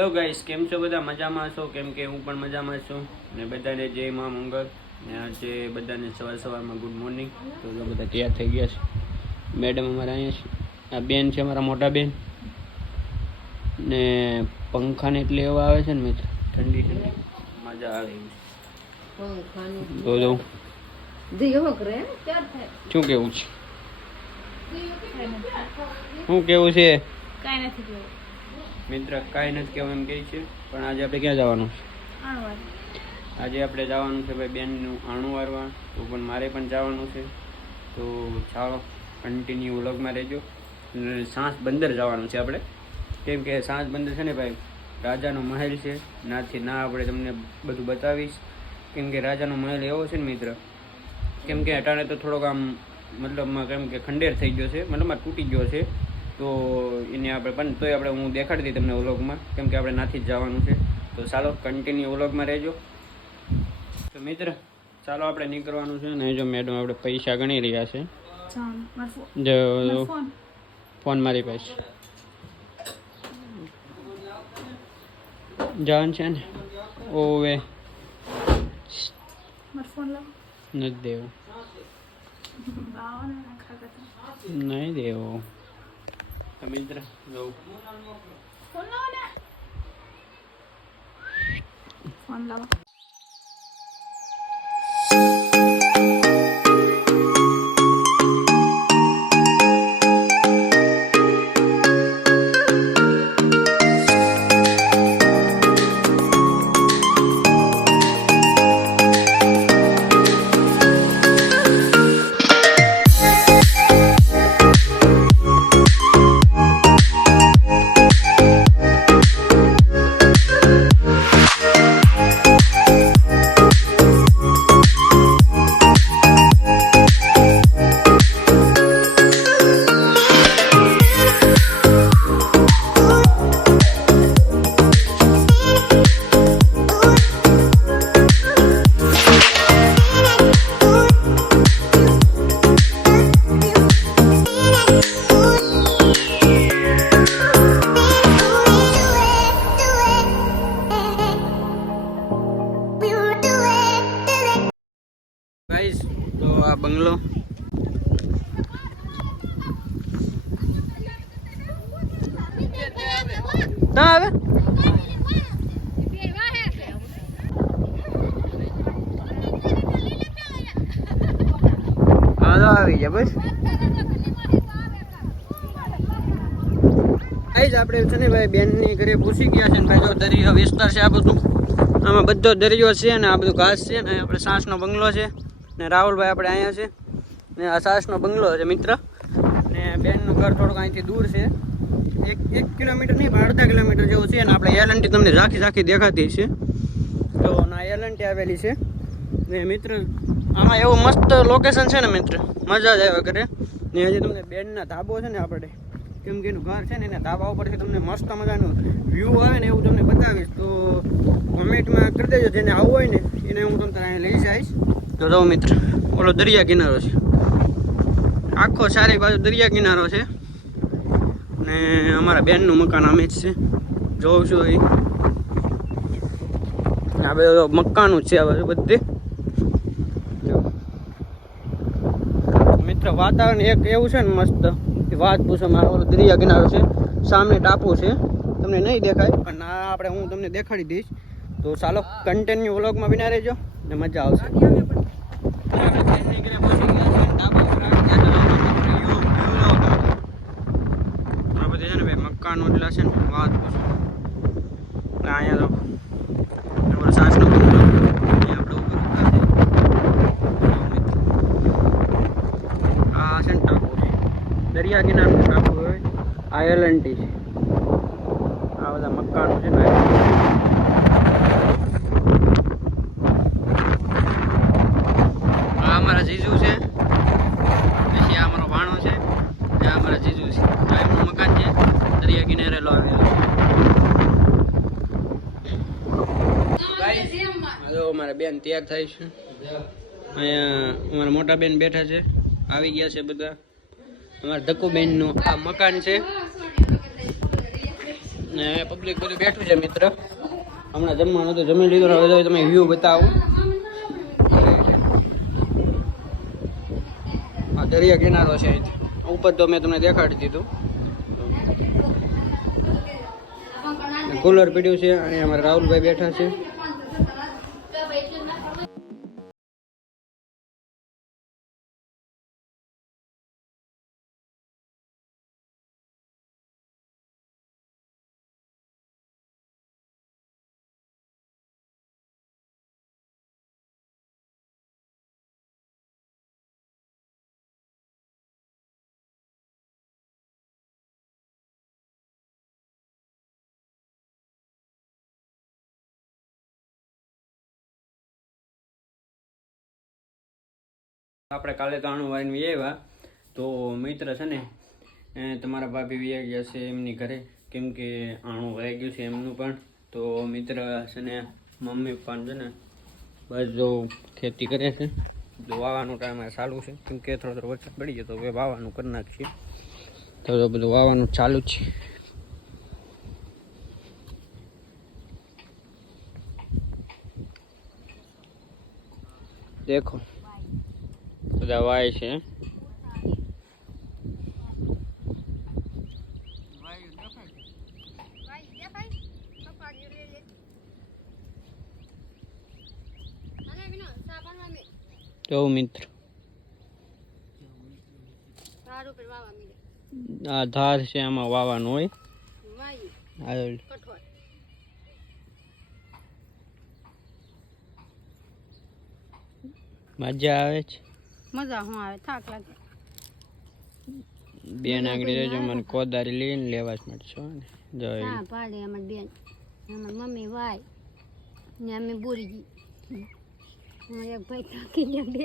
Hello guys, કેમ છો બધા? મજામાં છો? કેમ કે હું પણ મજામાં છું ને બધાને જય મા મંગળ ને આજે બધાને સવારમાં ગુડ મોર્નિંગ. તો બધા તૈયાર થઈ ગયા છે. મેડમ અમારા અહીંયા છે, આ બેન છે અમારા મોટા બેન ને પંખાને એટલે એવા આવે છે ને મિત્ર, ઠંડી ઠંડી મજા આવે એવી. શું કેવું છે? શું કેવું છે મિત્ર? કાંઈ નથી કહેવું એમ કહે છે. પણ આજે આપણે ક્યાં જવાનું છે? આજે આપણે જવાનું છે ભાઈ બેનનું આણું વારવા. તો પણ મારે પણ જવાનું છે. તો ચાલો કન્ટિન્યુ વ્લોગમાં રહેજો. અને સાંસ બંદર જવાનું છે આપણે, કેમ કે સાંસ બંદર છે ને ભાઈ રાજાનો મહેલ છે. નાથી ના આપણે તમને બધું બતાવીશ, કેમ કે રાજાનો મહેલ એવો છે ને મિત્ર, કેમ કે અટાણે તો થોડોક આમ મતલબમાં કેમ કે ખંડેર થઈ ગયો છે, મતલબમાં તૂટી ગયો છે. તો એને આપણે પણ તોય આપણે હું દેખાડી દઈ તમને વ્લોગમાં, કેમ કે આપણે નાથી જ જવાનું છે. તો ચાલો કન્ટિન્યુ વ્લોગમાં રહેજો. તો મિત્ર ચાલો આપણે નીકળવાનું છે ને. જો મેડમ આપણે પૈસા ગણી રહ્યા છે. જો ફોન મારી પાસે જાન છે ને ઓવે નથી દેવો, નહીં દેવો મિત્ર. ફોન લાવો. ગાઈસ તો આ બંગલો ના આવે. હા તો આવી ગયા બસ. ગાઈસ આપણે છે ને ભાઈ બેનની ઘરે પૂછી ગયા છે ને ભાઈ, જો દરિયો વિસ્તાર છે આ બધું, આમાં બધો દરિયો છે ને આ બધું ઘાસ છે ને આપણે સાસનો બંગલો છે ને રાહુલભાઈ આપણે અહીંયા છે ને આ સાસનો બંગલો છે મિત્ર. ને બેનનું ઘર થોડુંક અહીંથી દૂર છે, એક કિલોમીટર નહીં પણ અડધા કિલોમીટર જેવું છે. ને આપણે એલએનટી તમને ઝાંખી દેખાતી છે. તો ના એલએનટી આવેલી છે ને મિત્ર. આમાં એવું મસ્ત લોકેશન છે ને મિત્ર, મજા જ આવે કરે. ને હજી તમને બેનના ધાબો છે ને આપણે, કેમ કે એનું ઘર છે ને એના ધાબા ઉપરથી તમને મસ્ત મજાનું વ્યૂ આવે ને એવું તમને બતાવીશ. તો કોમેન્ટમાં કરી દેજો, જેને આવવું હોય ને એને હું તમને અહીંયા લઈ જઈશ. તો જો મિત્ર ઓલો દરિયા કિનારો છે, આખો સારી બાજુ દરિયા કિનારો છે. ને અમારા બેનનું મકાન અમે જ છે, જોઉં છું એ આ બધું મકાનું છે આ બાજુ બધે. મિત્ર વાતાવરણ એક એવું છે ને મસ્ત, વાત પૂછો. મારો ઓલો દરિયા કિનારો છે, સામે ટાપુ છે, તમને નહીં દેખાય પણ આ આપણે હું તમને દેખાડી દઈશ. તો ચાલો કન્ટિન્યુ વ્લોગમાં બિના રહેજો ને મજા આવશે. મકાન એટલા છે ને વાત પૂછો. અહીંયા તો સાસનો આપણે ઉપર આ છે ને ટાપુ, દરિયા કિનારો ટાપુ હોય. આ એલએનટી છે, આ બધા મકાનો છે ને. આ અમારા જીજુ છે, પછી આ અમારો ભાણો છે, આ અમારા જીજુ છે. આ એમનું મકાન છે, દરિયા કિનારે આવેલું છે. અમારા બેન તૈયાર થાય છે. અહીંયા અમારા મોટા બેન બેઠા છે, આવી ગયા છે બધા. અમારા ધક્કુબેનનું આ મકાન છે ને પબ્લિક બધું બેઠું છે મિત્ર. હમણાં જમવાનું તો જમી લીધું. હવે તો તમે વ્યૂ બતાવું. આ દરિયા કિનારો છે અહીંથી. ઉપર તો મેં તમને દેખાડી દીધું. કુલર પીડ્યું છે અને અમારા રાહુલભાઈ બેઠા છે. આપણે કાલે તાણું વાઈને આવ્યા તો મિત્ર છે ને તમારા ભાભી વ્યા ગયા છે એમની ઘરે, કેમ કે આણું વાઈ ગયું છે એમનું પણ. તો મિત્ર છે ને મમ્મી પણ છે ને બસ જો ખેતી કરે છે. તો વાવવાનું ટાઈમ ચાલુ છે, કેમ કે થોડો વરસાદ પડી ગયો તો હવે વાવવાનું કરી નાખીએ. તો બધું વાવવાનું ચાલુ જ છે. દેખો બધા વાય છે. તો મિત્ર આ ધાર છે, આમાં વાવાનું હોય. મજા આવે છે. મજા હું આવે, થાક લાગે. બેન આગળ જજો, મને કોદારી લઈને લેવા જ મળશો ને. હા પાડે અમાર બેન, અમાર મમ્મી વાય ને અમે બોરી ગઈ. એક ભાઈ થાકી ગયા બે